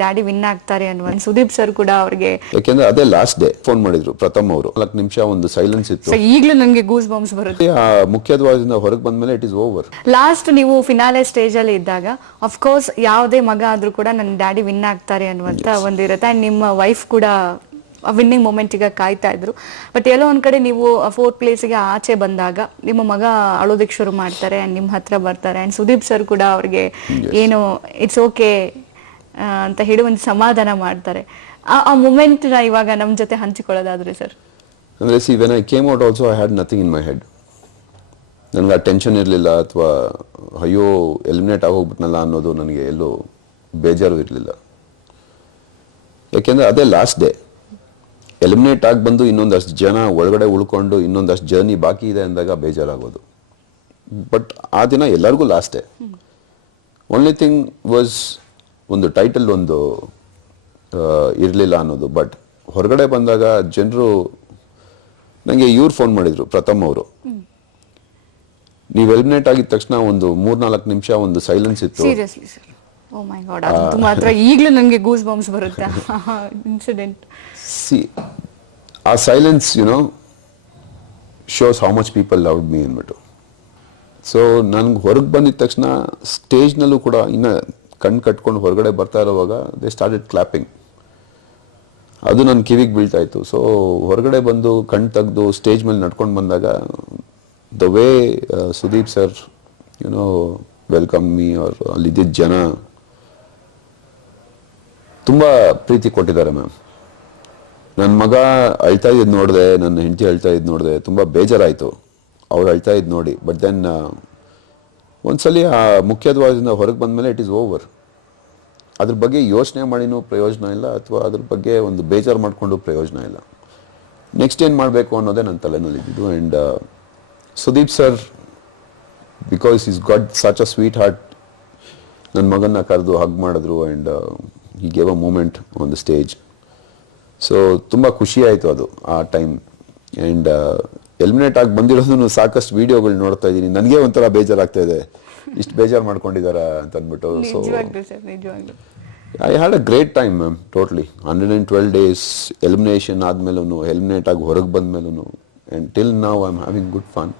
Daddy win ಆಗ್ತಾರೆ ಅನ್ನುವ Sudeep sir ಕೂಡ ಅವ್ರಿಗೆ ಯಾಕೆಂದ್ರೆ ಅದೇ ಲಾಸ್ಟ್ ಡೇ ಫೋನ್ ಮಾಡಿದ್ರು ಪ್ರಥಮ್ ಅವರು. ನಾಲ್ಕು ನಿಮಿಷ ಒಂದು ಸೈಲೆನ್ಸ್ ಇತ್ತು. ಈಗಲೂ ನನಗೆ ಗೂಸ್ ಬಾಂಬ್ಸ್ ಬರುತ್ತೆ. ಆ ಮುಖ್ಯದ್ವಾರದಿಂದ ಹೊರಗೆ ಬಂದ್ಮೇಲೆ ಇಟ್ ಇಸ್ ಓವರ್ ಲಾಸ್ಟ್ ನೀವು ಫಿನಾಲೆ ಸ್ಟೇಜ್ ಅಲ್ಲಿ ಇದ್ದಾಗ ಅಫ್ಕೋರ್ಸ್ ಯಾವುದೇ ಮಗ ಆದ್ರೂ ಕೂಡ ನನ್ನ ಡ್ಯಾಡಿ ವಿನ್ ಆಗ್ತಾರೆ ಅನ್ನುವಂತ ಒಂದಿರುತ್ತೆ ಅಂಡ್ ನಿಮ್ಮ ವೈಫ್ ಕೂಡ ವಿನ್ನಿಂಗ್ ಮೂಮೆಂಟಿಗೆ ಕಾಯ್ತಾ ಇದ್ರು. ಬಟ್ ಎಲ್ಲೋ ಒಂದ್ ಕಡೆ ನೀವು ಫೋರ್ತ್ ಪ್ಲೇಸ್ಗೆ ಆಚೆ ಬಂದಾಗ ನಿಮ್ಮ ಮಗ ಅಳೋದಕ್ಕೆ ಶುರು ಮಾಡ್ತಾರೆ ಅಂಡ್ ನಿಮ್ಮ ಹತ್ರ ಬರ್ತಾರೆ. ಅಂಡ್ ಸುದೀಪ್ ಸರ್ ಕೂಡ ಅವ್ರಿಗೆ ಏನು ಇಟ್ಸ್ ಓಕೆ ಅಂತ ಹೇಳಿ ಒಂದು ಸಮಾಧಾನ ಮಾಡ್ತಾರೆ. ಆ- ಮೂಮೆಂಟ್ನ ಇವಾಗ ನಮ್ಮ ಜೊತೆ ಹಂಚಿಕೊಳ್ಳೋದಾದ್ರೆ ಸರ್. ಅಂದ್ರೆ see when I came out also I had nothing in my head ನನಗೆ ಆ ಟೆನ್ಷನ್ ಇರಲಿಲ್ಲ ಅಥವಾ ಅಯ್ಯೋ ಎಲಿಮಿನೇಟ್ ಆಗೋಗ್ಬಿಟ್ನಲ್ಲ ಅನ್ನೋದು ನನಗೆ ಎಲ್ಲೂ ಬೇಜಾರು ಇರಲಿಲ್ಲ. ಯಾಕೆಂದ್ರೆ ಅದೇ ಲಾಸ್ಟ್ ಡೇ ಎಲಿಮಿನೇಟ್ ಆಗಿ ಬಂದು ಇನ್ನೊಂದಷ್ಟು ಜನ ಒಳಗಡೆ ಉಳ್ಕೊಂಡು ಇನ್ನೊಂದಷ್ಟು ಜರ್ನಿ ಬಾಕಿ ಇದೆ ಅಂದಾಗ ಬೇಜಾರಾಗೋದು. ಬಟ್ ಆ ದಿನ ಎಲ್ಲರಿಗೂ last day only thing was ಒಂದು ಟೈಟಲ್ ಒಂದು ಇರಲಿಲ್ಲ ಅನ್ನೋದು. ಬಟ್ ಹೊರಗಡೆ ಬಂದಾಗ ಜನರು ನನಗೆ ಇವ್ರು ಫೋನ್ ಮಾಡಿದ್ರು ಪ್ರಥಮ್ ಅವರು. ನೀವು ಎಲಿಮಿನೇಟ್ ಆಗಿದ ತಕ್ಷಣ ಒಂದು ಮೂರ್ನಾಲ್ಕು ನಿಮಿಷ ಒಂದು ಸೈಲೆನ್ಸ್ ಇತ್ತು. Seriously sir oh my god ಅದು ಮಾತ್ರ ಈಗಲೂ ನನಗೆ ಗೂಸ್ ಬಾಂಬ್ಸ್ ಬರುತ್ತೆ ಇನ್ಸಿಡೆಂಟ್ ಸಿ ಆ silence you know shows how much people love me ಅಂದ್ಬಿಟ್ಟು. ಸೊ ನನಗೆ ಹೊರಗೆ ಬಂದಿದ ತಕ್ಷಣ ಸ್ಟೇಜ್ನಲ್ಲೂ ಕೂಡ ಇನ್ನ ಕಣ್ ಕಟ್ಕೊಂಡು ಹೊರಗಡೆ ಬರ್ತಾ ಇರೋವಾಗ ದೇ ಸ್ಟಾರ್ಟೆಡ್ ಕ್ಲಾಪಿಂಗ್ ಅದು ನನ್ನ ಕಿವಿಗೆ ಬೀಳ್ತಾಯಿತ್ತು. ಸೊ ಹೊರಗಡೆ ಬಂದು ಕಣ್ಣು ತೆಗೆದು ಸ್ಟೇಜ್ ಮೇಲೆ ನಡ್ಕೊಂಡು ಬಂದಾಗ the way Sudeep sir you know welcome me ಅವ್ರ ಅಲ್ಲಿದ್ದ ಜನ ತುಂಬ ಪ್ರೀತಿ ಕೊಟ್ಟಿದ್ದಾರೆ ಮ್ಯಾಮ್ ನನ್ನ ಮಗ ಅಳ್ತಾ ಇದ್ದು ನೋಡಿದೆ, ನನ್ನ ಹೆಂಡತಿ ಅಳ್ತಾ ಇದ್ದು ನೋಡಿದೆ, ತುಂಬ ಬೇಜಾರಾಯಿತು. ಅವ್ರು ಅಳ್ತಾ ಇದ್ದು ನೋಡಿ ಬಟ್ ದೆನ್ ಒಂದ್ಸಲಿ ಆ ಮುಖ್ಯದ್ವಾರದಿಂದ ಹೊರಗೆ ಬಂದಮೇಲೆ ಇಟ್ ಈಸ್ ಓವರ್ ಅದ್ರ ಬಗ್ಗೆ ಯೋಚನೆ ಮಾಡಿನೂ ಪ್ರಯೋಜನ ಇಲ್ಲ, ಅಥವಾ ಅದ್ರ ಬಗ್ಗೆ ಒಂದು ಬೇಜಾರು ಮಾಡಿಕೊಂಡು ಪ್ರಯೋಜನ ಇಲ್ಲ. ನೆಕ್ಸ್ಟ್ ಏನು ಮಾಡಬೇಕು ಅನ್ನೋದೇ ನನ್ನ ತಲೆನಲ್ಲಿ ಇದ್ದಿದ್ದು and Sudeep sir because is got such a sweet heart ನನ್ನ ಮಗನ್ನ ಕರೆದು ಹಗ್ ಮಾಡಿದ್ರು and he gave a moment on the stage so ತುಂಬ ಖುಷಿ ಆಯಿತು ಅದು ಆ ಟೈಮ್ ಆ್ಯಂಡ್ ಎಲಿಮಿನೇಟ್ ಆಗಿ ಬಂದಿರೋದನ್ನು ಸಾಕಷ್ಟು ವಿಡಿಯೋಗಳು ನೋಡ್ತಾ ಇದ್ದೀನಿ. ನನಗೆ ಒಂಥರ ಬೇಜಾರಾಗ್ತಾ ಇದೆ ಇಷ್ಟು ಬೇಜಾರು ಮಾಡ್ಕೊಂಡಿದಾರ ಅಂತ ಅಂದ್ಬಿಟ್ಟು ಸೊ ನಿಜವಾಗ್ಲೂ ಸರ್ ನಿಜವಾಗ್ಲೂ. I had a great time ma'am totally hundred and twelve days elimination ಆದಮೇಲೂ eliminate ಆಗಿ ಹೊರಗೆ ಬಂದಮೇಲೂ ಆ್ಯಂಡ್ ಟಿಲ್ ನಾವು I am having good fun